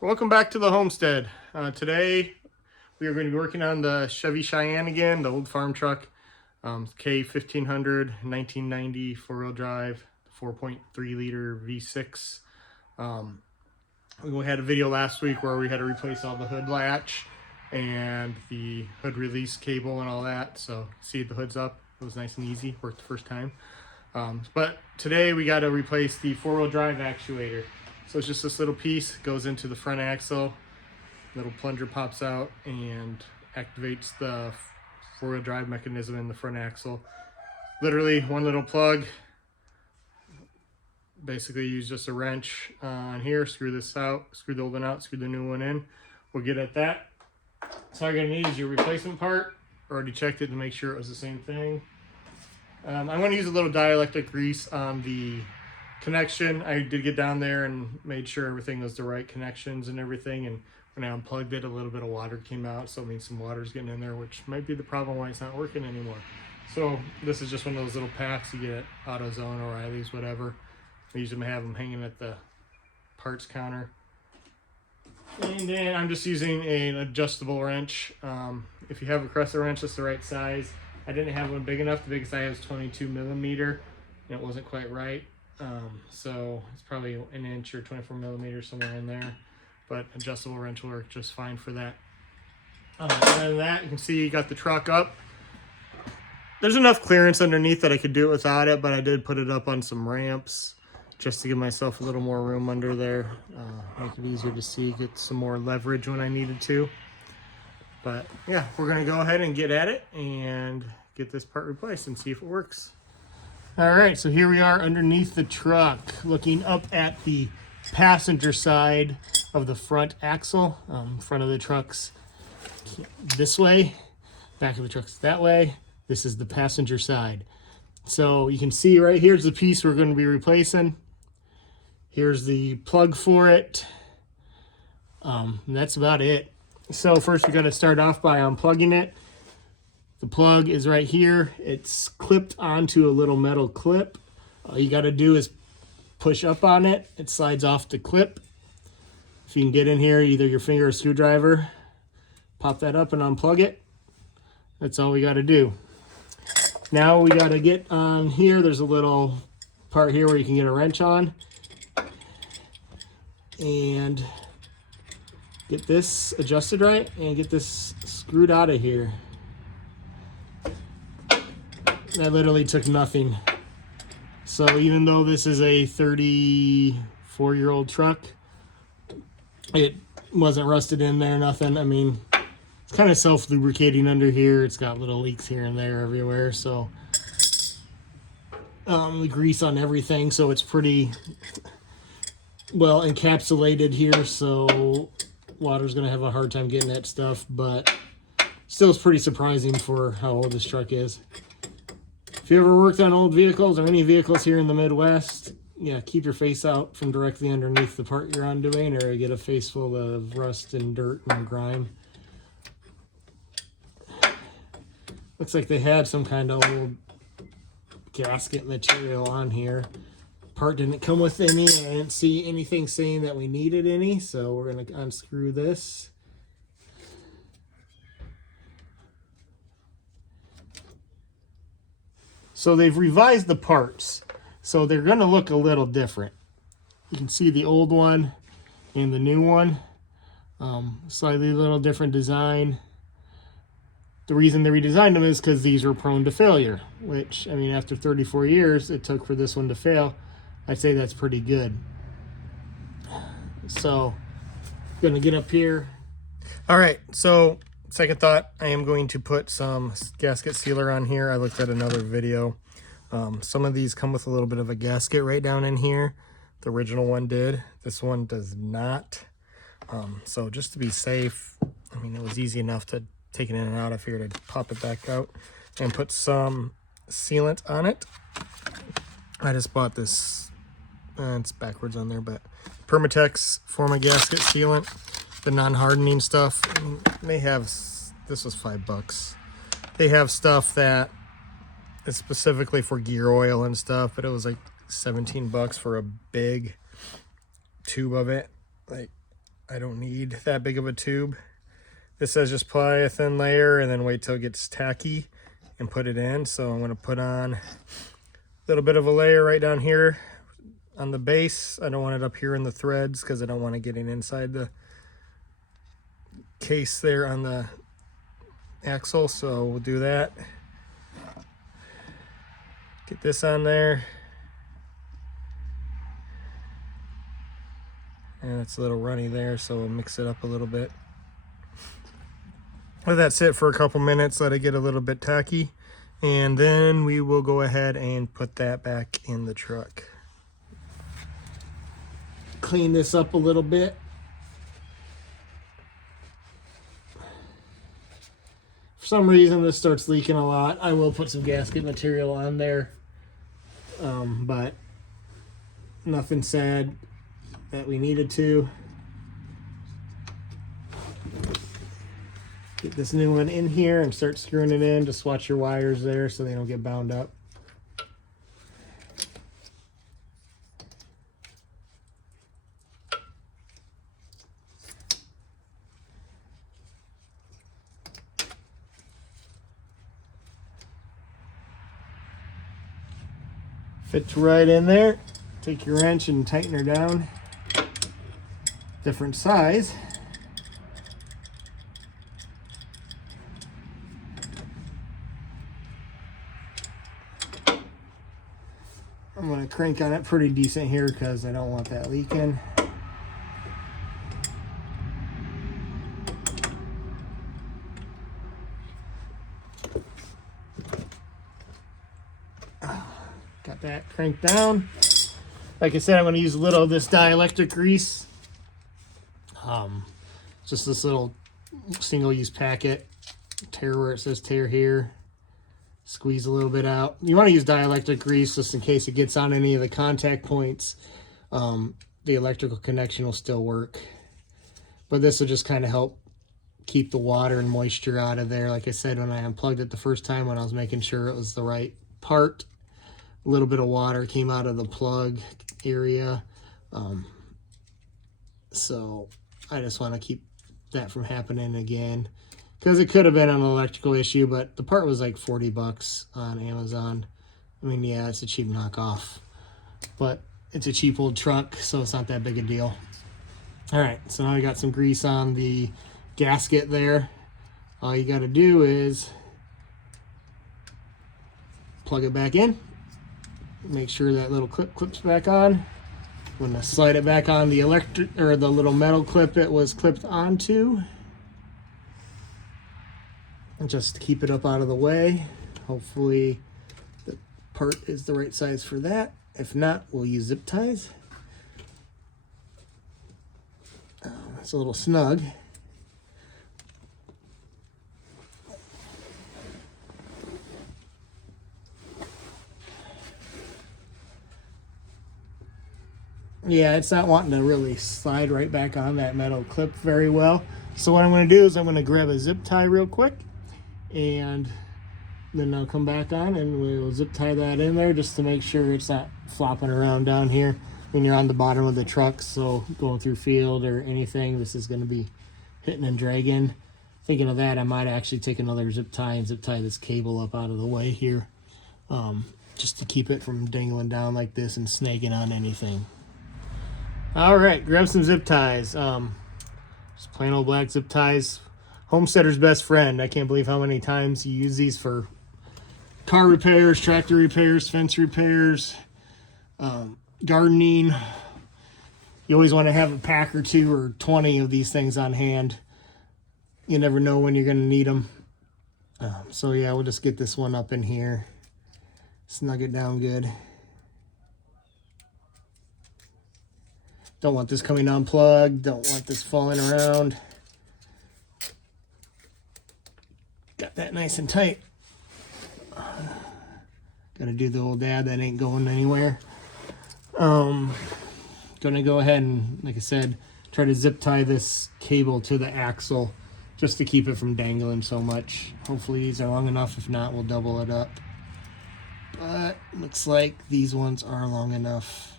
Welcome back to the homestead. Today we are going to be working on the Chevy Cheyenne again, the old farm truck, K1500 1990 four-wheel drive 4.3 liter V6. We had a video last week where we had to replace all the hood latch and the hood release cable and all that. So see, the hood's up. It was nice and easy, worked the first time. But today we got to replace the four-wheel drive actuator. So it's just this little piece, goes into the front axle, little plunger pops out and activates the four-wheel drive mechanism in the front axle. Literally one little plug. Basically use just a wrench on here, screw this out, screw the old one out, screw the new one in. We'll get at that. So all you're gonna need is your replacement part. Already checked it to make sure it was the same thing. I'm going to use a little dielectric grease on the connection. I did get down there and made sure everything was the right connections and everything, and when I unplugged it, a little bit of water came out, so it means some water's getting in there, which might be the problem why it's not working anymore. So this is just one of those little packs you get at AutoZone or O'Reilly's, whatever. I usually have them hanging at the parts counter. And then I'm just using an adjustable wrench. If you have a crescent wrench that's the right size. I didn't have one big enough. The biggest I have is 22 millimeter, and it wasn't quite right. So it's probably an inch or 24 millimeters, somewhere in there. But adjustable wrench will work just fine for that. Other than that, you can see you got the truck up. There's enough clearance underneath that I could do it without it, but I did put it up on some ramps just to give myself a little more room under there. Make it easier to see, get some more leverage when I needed to. But yeah, we're gonna go ahead and get at it and get this part replaced and see if it works. All right, so here we are underneath the truck, looking up at the passenger side of the front axle. Front of the truck's this way, back of the truck's that way. This is the passenger side. So you can see right here's the piece we're going to be replacing. Here's the plug for it. That's about it. So first we got to start off by unplugging it. The plug is right here. It's clipped onto a little metal clip. All you got to do is push up on it. It slides off the clip. If you can get in here, either your finger or screwdriver, pop that up and unplug it. That's all we got to do. Now we got to get on here. There's a little part here where you can get a wrench on. And get this adjusted right and get this screwed out of here. That literally took nothing. So even though this is a 34-year-old truck, it wasn't rusted in there, nothing. I mean, it's kind of self-lubricating under here. It's got little leaks here and there everywhere. So the grease on everything, so it's pretty well encapsulated here, so water's gonna have a hard time getting that stuff, but still it's pretty surprising for how old this truck is. If you ever worked on old vehicles or any vehicles here in the Midwest, yeah, keep your face out from directly underneath the part you're undoing, or you get a face full of rust and dirt and grime. Looks like they had some kind of old gasket material on here. Part didn't come with any. I didn't see anything saying that we needed any, so we're going to unscrew this. So they've revised the parts, so they're going to look a little different. You can see the old one and the new one. Slightly a little different design. The reason they redesigned them is because these were prone to failure, which, I mean, after 34 years it took for this one to fail. I'd say that's pretty good. So, gonna get up here. All right, so second thought, I am going to put some gasket sealer on here. I looked at another video. Some of these come with a little bit of a gasket right down in here. The original one did. This one does not. So just to be safe, I mean, it was easy enough to take it in and out of here to pop it back out and put some sealant on it. I just bought this. It's backwards on there, but Permatex Forma gasket sealant, the non-hardening stuff. They have, this was $5. They have stuff that is specifically for gear oil and stuff, but it was like $17 for a big tube of it. Like, I don't need that big of a tube. This says just apply a thin layer and then wait till it gets tacky and put it in. So I'm going to put on a little bit of a layer right down here on the base. I don't want it up here in the threads because I don't want it getting inside the case there on the axle. So we'll do that. Get this on there. And it's a little runny there, so we'll mix it up a little bit. Let that sit for a couple minutes, let it get a little bit tacky, and then we will go ahead and put that back in the truck. Clean this up a little bit. For some reason this starts leaking a lot. I will put some gasket material on there, but nothing sad that we needed to. Get this new one in here and start screwing it in. Just watch your wires there so they don't get bound up. Fits right in there. Take your wrench and tighten her down. Different size. I'm going to crank on it pretty decent here because I don't want that leaking. Got that cranked down. Like I said, I'm going to use a little of this dielectric grease. Just this little single-use packet. Tear where it says tear here. Squeeze a little bit out. You want to use dielectric grease just in case it gets on any of the contact points. The electrical connection will still work. But this will just kind of help keep the water and moisture out of there. Like I said, when I unplugged it the first time when I was making sure it was the right part, a little bit of water came out of the plug area. So I just want to keep that from happening again. Because it could have been an electrical issue, but the part was like 40 bucks on Amazon. I mean, yeah, it's a cheap knockoff, but it's a cheap old truck, so it's not that big a deal. All right, so now I got some grease on the gasket there. All you got to do is plug it back in. Make sure that little clip clips back on. I'm gonna slide it back on the electric or the little metal clip it was clipped onto. Just to keep it up out of the way. Hopefully the part is the right size for that. If not, we'll use zip ties. It's a little snug. Yeah, it's not wanting to really slide right back on that metal clip very well. So what I'm going to do is I'm going to grab a zip tie real quick. And then I'll come back on and we'll zip tie that in there just to make sure it's not flopping around down here when you're on the bottom of the truck. So going through field or anything, this is going to be hitting and dragging. Thinking of that, I might actually take another zip tie and zip tie this cable up out of the way here, just to keep it from dangling down like this and snagging on anything. All right, grab some zip ties. Just plain old black zip ties. Homesteader's best friend. I can't believe how many times you use these for car repairs, tractor repairs, fence repairs, gardening. You always want to have a pack or 2 or 20 of these things on hand. You never know when you're going to need them. So yeah, we'll just get this one up in here. Snug it down good. Don't want this coming unplugged. Don't want this falling around. Got that nice and tight. Gotta do the old dab, that ain't going anywhere. Gonna go ahead and, like I said, try to zip tie this cable to the axle just to keep it from dangling so much. Hopefully these are long enough. If not, we'll double it up. But looks like these ones are long enough.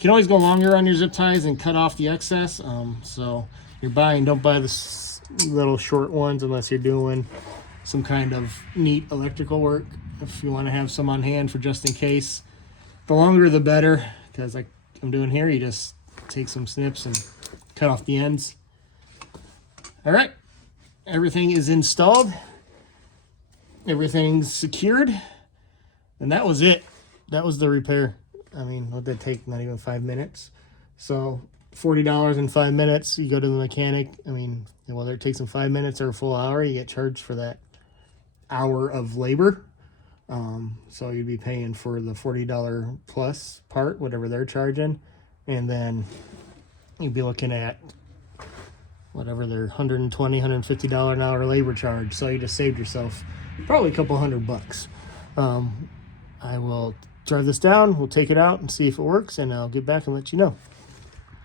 You can always go longer on your zip ties and cut off the excess. So you're buying, don't buy the little short ones unless you're doing some kind of neat electrical work. If you want to have some on hand for just in case, the longer the better, because like I'm doing here, you just take some snips and cut off the ends. All right, everything is installed, everything's secured, and that was it. That was the repair. I mean, what did that take? Not even 5 minutes. So $40 in 5 minutes. You go to the mechanic. I mean, whether it takes them 5 minutes or a full hour, you get charged for that hour of labor. So you'd be paying for the $40 plus part, whatever they're charging, and then you'd be looking at whatever their $120, $150 an hour labor charge. So you just saved yourself probably a couple $100. I will drive this down, we'll take it out and see if it works, and I'll get back and let you know.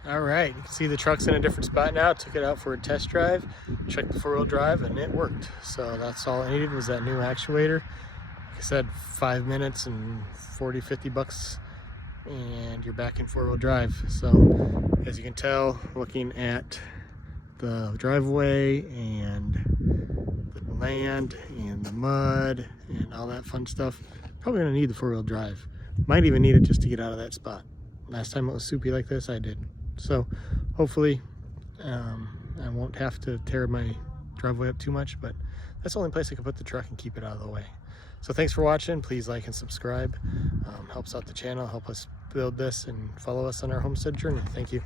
All right, you can see the truck's in a different spot now. Took it out for a test drive, checked the 4-wheel drive, and it worked. So that's all I needed was that new actuator. Like I said, 5 minutes and $40-50, and you're back in 4-wheel drive. So as you can tell, looking at the driveway and the land and the mud and all that fun stuff, probably gonna need the 4-wheel drive. Might even need it just to get out of that spot. Last time it was soupy like this, I did. So hopefully I won't have to tear my driveway up too much, but that's the only place I can put the truck and keep it out of the way. So thanks for watching. Please like and subscribe. Helps out the channel, help us build this, and follow us on our homestead journey. Thank you.